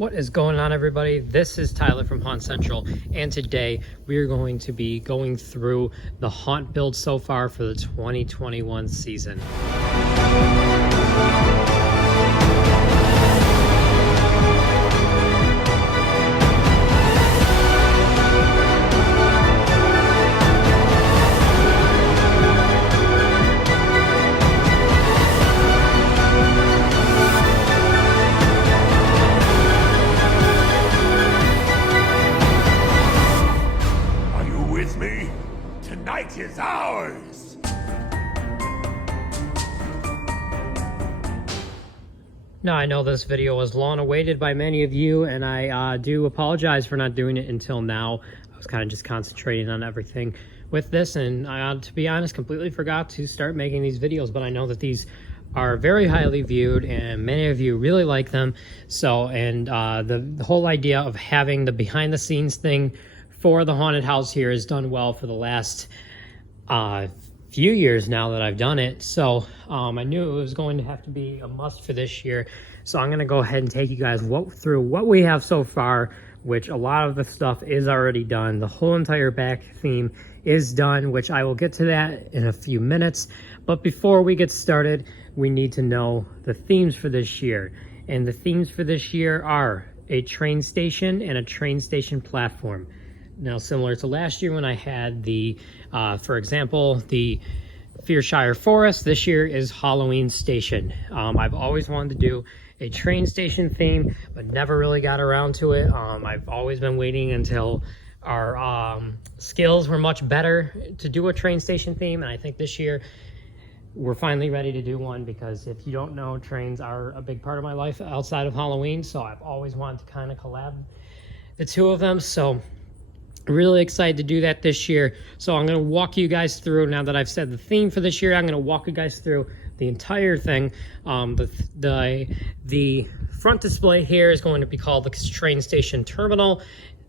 What is going on, everybody? This is Tyler from Haunt Central, and today we are going to be going through the haunt build so far for the 2021 season. Tonight is ours! Now, I know this video was long awaited by many of you, and I do apologize for not doing it until now. I was kind of just concentrating on everything with this, and I, to be honest, completely forgot to start making these videos, but I know that these are very highly viewed and many of you really like them. So, and the whole idea of having the behind the scenes thing for the haunted house here has done well for the last few years now that I've done it. So I knew it was going to have to be a must for this year. So I'm going to go ahead and take you guys through what we have so far, which a lot of the stuff is already done. The whole entire back theme is done, which I will get to that in a few minutes. But before we get started, we need to know the themes for this year. And the themes for this year are a train station and a train station platform. Now, similar to last year when I had the, for example, the Fearshire Forest, this year is Halloween Station. I've always wanted to do a train station theme, but never really got around to it. I've always been waiting until our skills were much better to do a train station theme, and I think this year we're finally ready to do one, because if you don't know, trains are a big part of my life outside of Halloween, so I've always wanted to kind of collab the two of them. So really excited to do that this year. So I'm going to walk you guys through, now that I've said the theme for this year, I'm going to walk you guys through the entire thing. The front display here is going to be called the Train Station Terminal,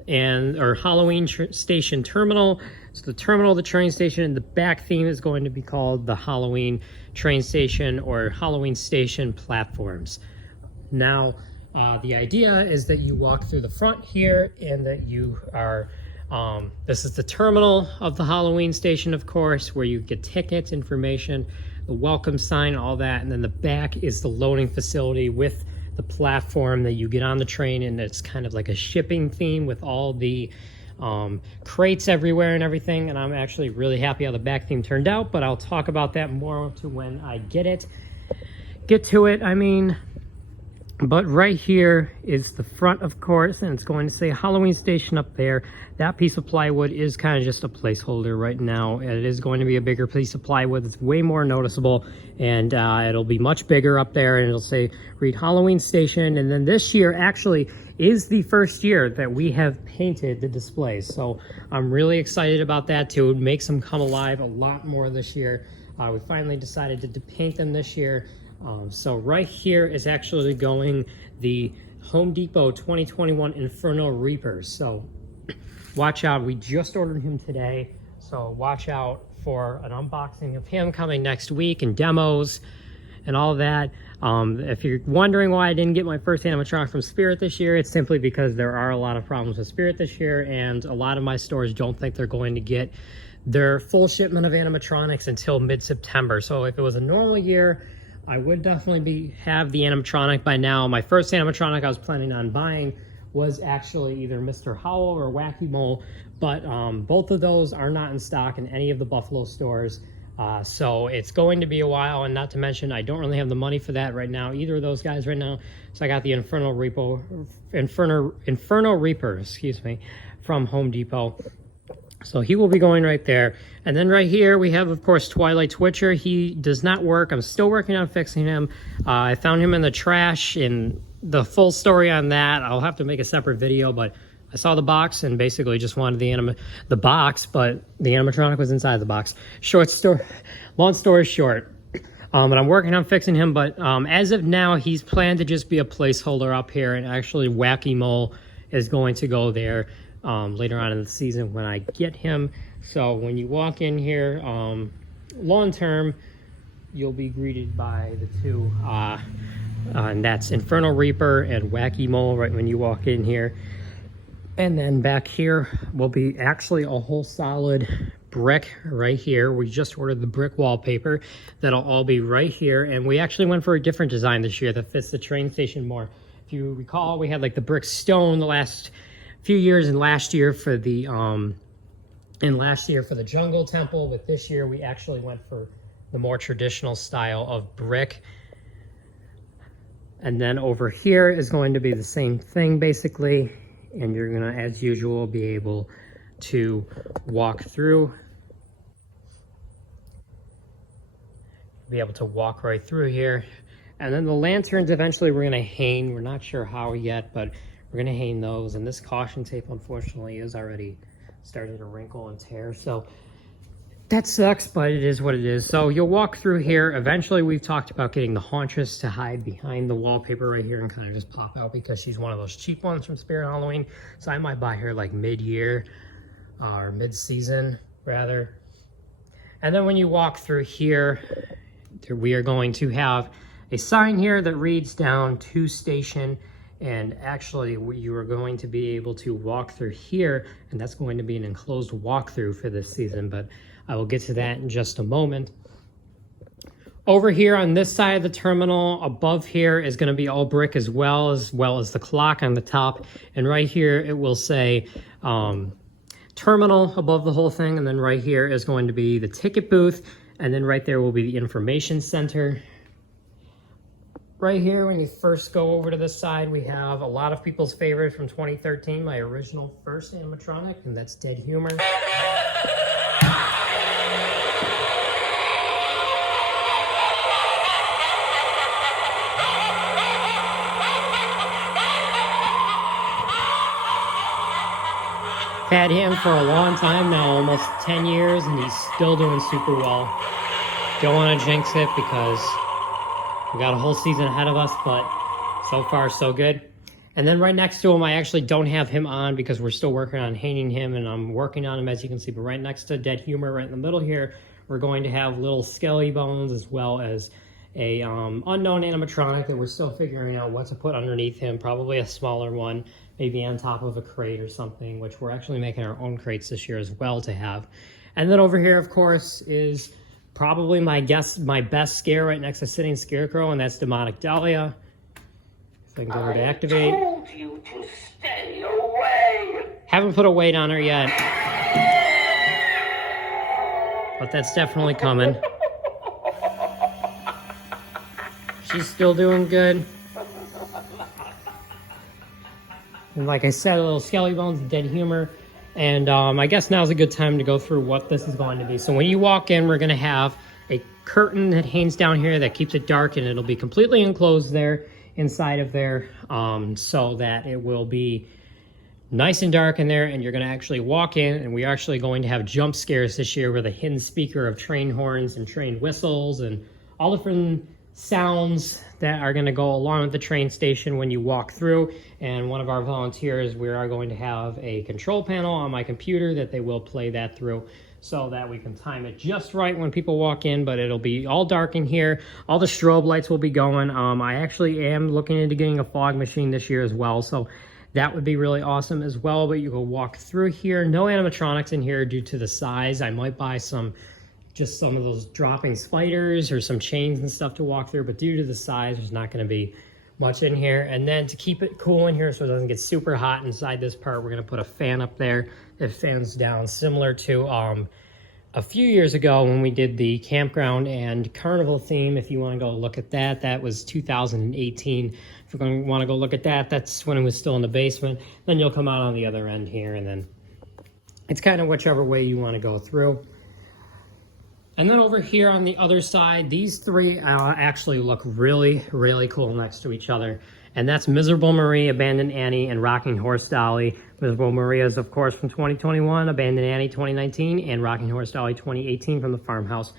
or Halloween Station Terminal. So the terminal, the train station, and the back theme is going to be called the Halloween Train Station or Halloween Station Platforms. Now, the idea is that you walk through the front here, and that you are this is the terminal of the Halloween station, of course, where you get tickets, information, the welcome sign, all that. And then the back is the loading facility with the platform that you get on the train, and it's kind of like a shipping theme with all the crates everywhere and everything. And I'm actually really happy how the back theme turned out, but I'll talk about that more to when I get to it. I mean, but right here is the front, of course, and it's going to say Halloween Station up there. That piece of plywood is kind of just a placeholder right now. It is going to be a bigger piece of plywood. It's way more noticeable, and it'll be much bigger up there, and it'll say read Halloween Station. And then this year actually is the first year that we have painted the displays. So I'm really excited about that too. It makes them come alive a lot more this year. We finally decided to paint them this year. So right here is actually going the Home Depot 2021 Inferno Reapers. So watch out, we just ordered him today. So watch out for an unboxing of him coming next week, and demos and all of that. If you're wondering why I didn't get my first animatronic from Spirit this year, it's simply because there are a lot of problems with Spirit this year, and a lot of my stores don't think they're going to get their full shipment of animatronics until mid-September. So if it was a normal year, I would definitely have the animatronic by now. My first animatronic I was planning on buying was actually either Mr. Howl or Wacky Mole, but both of those are not in stock in any of the Buffalo stores. So it's going to be a while, and not to mention I don't really have the money for that right now, either of those guys right now. So I got the Inferno Reaper, excuse me, from Home Depot. So he will be going right there. And then right here we have, of course, Twilight Twitcher. He does not work. I'm still working on fixing him. I found him in the trash, and the full story on that, I'll have to make a separate video, but I saw the box and basically just wanted the box, but the animatronic was inside the box. Long story short. But I'm working on fixing him, but as of now, he's planned to just be a placeholder up here, and actually Wacky Mole is going to go there later on in the season when I get him. So when you walk in here, long term, you'll be greeted by the two And that's Infernal Reaper and Wacky Mole right when you walk in here. And then back here will be actually a whole solid brick right here. We just ordered the brick wallpaper. That'll all be right here. And we actually went for a different design this year that fits the train station more. If you recall, we had like the brick stone the last few years, and last year for the jungle temple. But this year we actually went for the more traditional style of brick. And then over here is going to be the same thing basically. And you're gonna, as usual, be able to walk through. Be able to walk right through here. And then the lanterns eventually we're gonna hang. We're not sure how yet, but we're gonna hang those. And this caution tape unfortunately is already starting to wrinkle and tear. So that sucks, but it is what it is. So you'll walk through here. Eventually we've talked about getting the hauntress to hide behind the wallpaper right here and kind of just pop out, because she's one of those cheap ones from Spirit Halloween. So I might buy her like mid-year or mid-season rather. And then when you walk through here, we are going to have a sign here that reads down to station. And actually you are going to be able to walk through here, and that's going to be an enclosed walkthrough for this season, but I will get to that in just a moment. Over here on this side of the terminal, above here is going to be all brick as well as the clock on the top. And right here it will say terminal above the whole thing. And then right here is going to be the ticket booth. And then right there will be the information center. Right here, when you first go over to this side, we have a lot of people's favorite from 2013, my original first animatronic, and that's Dead Humor. Had him for a long time now, almost 10 years, and he's still doing super well. Don't want to jinx it because we got a whole season ahead of us, but so far so good. And then right next to him, I actually don't have him on because we're still working on hanging him, and I'm working on him, as you can see. But right next to Dead Humor, right in the middle here, we're going to have little Skelly Bones, as well as a unknown animatronic that we're still figuring out what to put underneath him. Probably a smaller one, maybe on top of a crate or something, which we're actually making our own crates this year as well to have. And then over here, of course, is probably my best scare right next to Sitting Scarecrow, and that's Demonic Dahlia. If I can get her to activate. I told you to stay away. Haven't put a weight on her yet, but that's definitely coming. She's still doing good. And like I said, a little Skelly Bones, Dead Humor. And I guess now's a good time to go through what this is going to be. So when you walk in, we're going to have a curtain that hangs down here that keeps it dark, and it'll be completely enclosed there inside of there, so that it will be nice and dark in there, and you're going to actually walk in, and we're actually going to have jump scares this year with a hidden speaker of train horns and train whistles and all different sounds that are going to go along with the train station when you walk through. And one of our volunteers, we are going to have a control panel on my computer that they will play that through, so that we can time it just right when people walk in. But it'll be all dark in here. All the strobe lights will be going. I actually am looking into getting a fog machine this year as well, so that would be really awesome as well. But you can walk through here. No animatronics in here due to the size. I might buy just some of those dropping spiders or some chains and stuff to walk through, but due to the size, there's not going to be much in here. And then to keep it cool in here so it doesn't get super hot inside this part, we're going to put a fan up there that fans down, similar to a few years ago when we did the campground and carnival theme. If you want to go look at that, that was 2018. If you're going to want to go look at that, that's when it was still in the basement. Then you'll come out on the other end here, and then it's kind of whichever way you want to go through. And then over here on the other side, these three actually look really, really cool next to each other. And that's Miserable Marie, Abandoned Annie, and Rocking Horse Dolly. Miserable Marie is, of course, from 2021, Abandoned Annie 2019, and Rocking Horse Dolly 2018 from the farmhouse.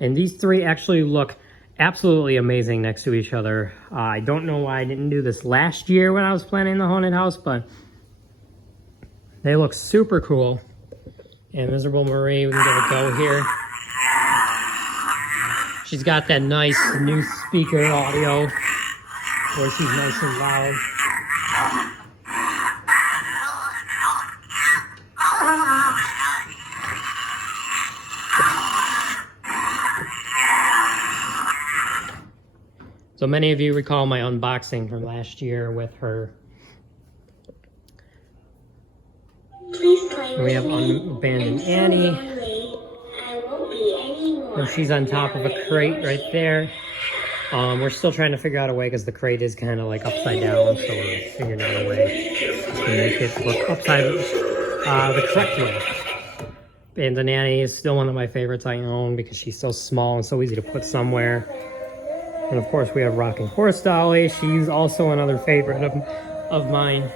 And these three actually look absolutely amazing next to each other. I don't know why I didn't do this last year when I was planning the haunted house, but they look super cool. And Miserable Marie, we can give it a go here. She's got that nice new speaker audio. Voice is nice and loud. So many of you recall my unboxing from last year with her. And we have Abandoned Annie. And she's on top of a crate right there. We're still trying to figure out a way because the crate is kind of like upside down, so we're figuring out a way to make it look upside the correct way. Abandoned Annie is still one of my favorites I own because she's so small and so easy to put somewhere. And of course we have Rocking Horse Dolly. She's also another favorite of mine.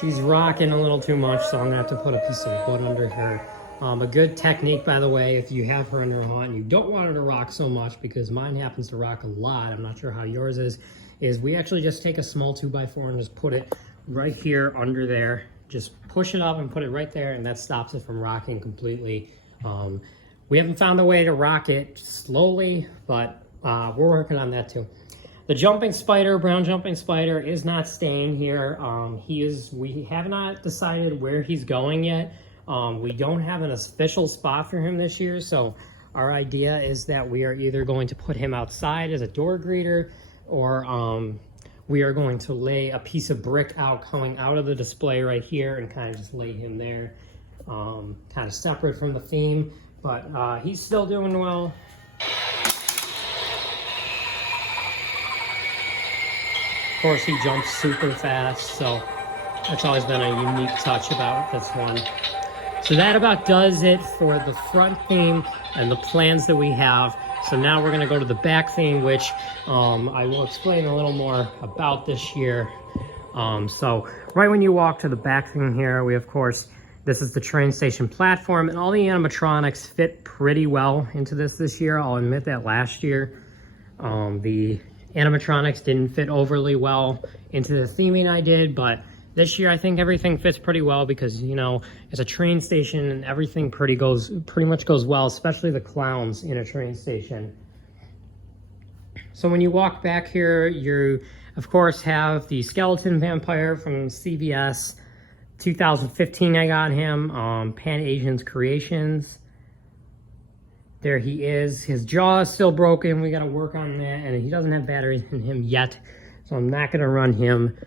She's rocking a little too much, so I'm gonna have to put a piece of wood under her. A good technique, by the way, if you have her in her haunt and you don't want her to rock so much, because mine happens to rock a lot, I'm not sure how yours is we actually just take a small 2x4 and just put it right here under there. Just push it up and put it right there, and that stops it from rocking completely. We haven't found a way to rock it slowly, but we're working on that too. The jumping spider, brown jumping spider, is not staying here. We have not decided where he's going yet. We don't have an official spot for him this year, so our idea is that we are either going to put him outside as a door greeter, or we are going to lay a piece of brick out coming out of the display right here and kind of just lay him there, kind of separate from the theme. But he's still doing well. Of course, he jumps super fast, so that's always been a unique touch about this one. So that about does it for the front theme and the plans that we have. So now we're gonna go to the back theme, which I will explain a little more about this year. So right when you walk to the back theme here, we of course, this is the train station platform, and all the animatronics fit pretty well into this year. I'll admit that last year, the animatronics didn't fit overly well into the theming I did, but this year I think everything fits pretty well because, you know, it's a train station and everything pretty much goes well, especially the clowns in a train station. So when you walk back here, you of course have the skeleton vampire from CVS 2015. I got him, Pan Asians Creations. There he is. His jaw is still broken. We got to work on that, and he doesn't have batteries in him yet, so I'm not going to run him.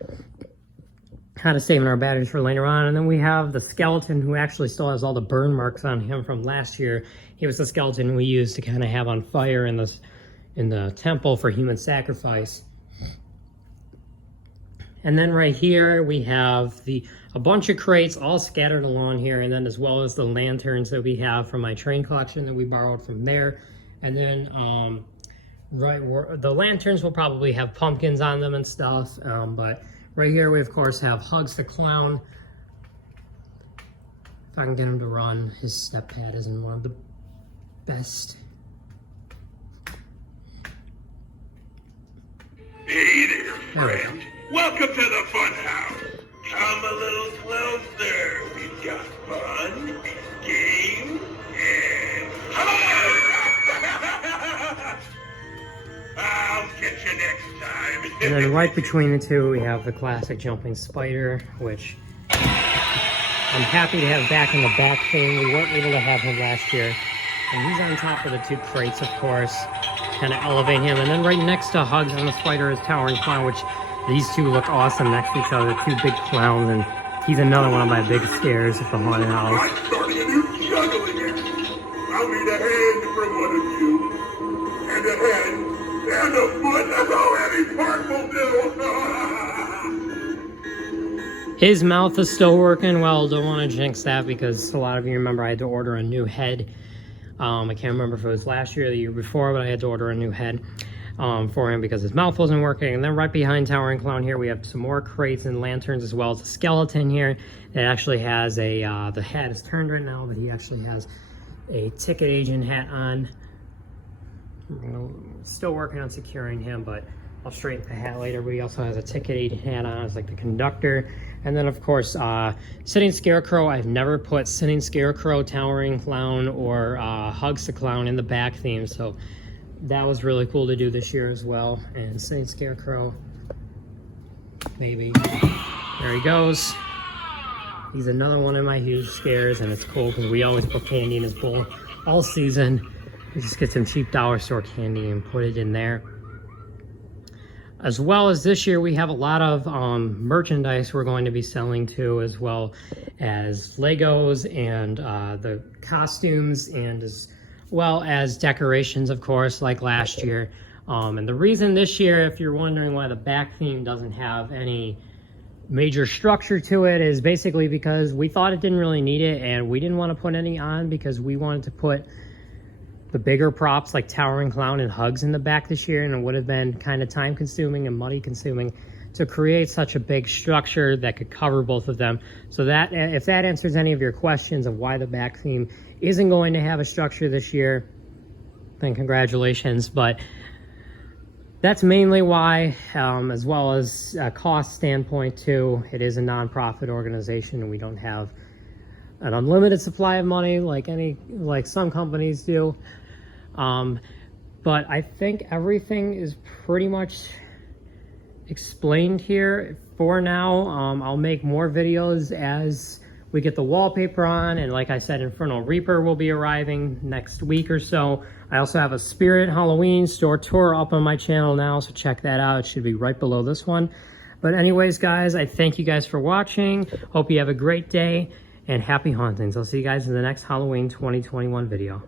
Kind of saving our batteries for later on. And then we have the skeleton who actually still has all the burn marks on him from last year. He was the skeleton we used to kind of have on fire in the temple for human sacrifice. And then right here we have a bunch of crates all scattered along here, and then as well as the lanterns that we have from my train collection that we borrowed from there. And then the lanterns will probably have pumpkins on them and stuff, but right here we of course have Hugs the Clown. If I can get him to run, his step pad isn't one of the best. Hey there, friend. Welcome to the fun house. Come a little closer. We've got fun, games, and I'll catch you next time. And then right between the two, we have the classic jumping spider, which I'm happy to have back in the back thing. We weren't able to have him last year. And he's on top of the two crates, of course, kind of elevate him. And then right next to Hugs on the spider is Towering Clown, which these two look awesome next to each other. Two big clowns, and he's another one of my big scares at the haunted house. I'm starting a new juggling act. I'll need a hand from one of you, and a head, and a foot. That's all any part will do. His mouth is still working well. Don't want to jinx that because a lot of you remember I had to order a new head. I can't remember if it was last year or the year before, but I had to order a new head for him because his mouth wasn't working. And then right behind Towering Clown here, we have some more crates and lanterns, as well as a skeleton here that actually has the hat is turned right now, but he actually has a ticket agent hat on. Still working on securing him, but I'll straighten the hat later. But he also has a ticket agent hat on. It's like the conductor. And then of course, Sitting Scarecrow. I've never put Sitting Scarecrow, Towering Clown, or Hugs the Clown in the back theme, so that was really cool to do this year as well. And Saint Scarecrow, maybe. There he goes. He's another one of my huge scares, and it's cool because we always put candy in his bowl all season. We just get some cheap dollar store candy and put it in there. As well as this year, we have a lot of merchandise we're going to be selling too, as well as Legos and the costumes, and as well as decorations, of course, like last year. And the reason this year, if you're wondering why the back theme doesn't have any major structure to it, is basically because we thought it didn't really need it, and we didn't want to put any on because we wanted to put the bigger props like Towering Clown and Hugs in the back this year, and it would have been kind of time consuming and money consuming to create such a big structure that could cover both of them. So that, if that answers any of your questions of why the back theme isn't going to have a structure this year, then congratulations. But that's mainly why, as well as a cost standpoint too. It is a non-profit organization, and we don't have an unlimited supply of money like some companies do. But I think everything is pretty much explained here for now. I'll make more videos as we get the wallpaper on, and like I said, Infernal Reaper will be arriving next week or so. I also have a Spirit Halloween store tour up on my channel now, so check that out. It should be right below this one. But anyways, guys, I thank you guys for watching. Hope you have a great day, and happy hauntings. I'll see you guys in the next Halloween 2021 video.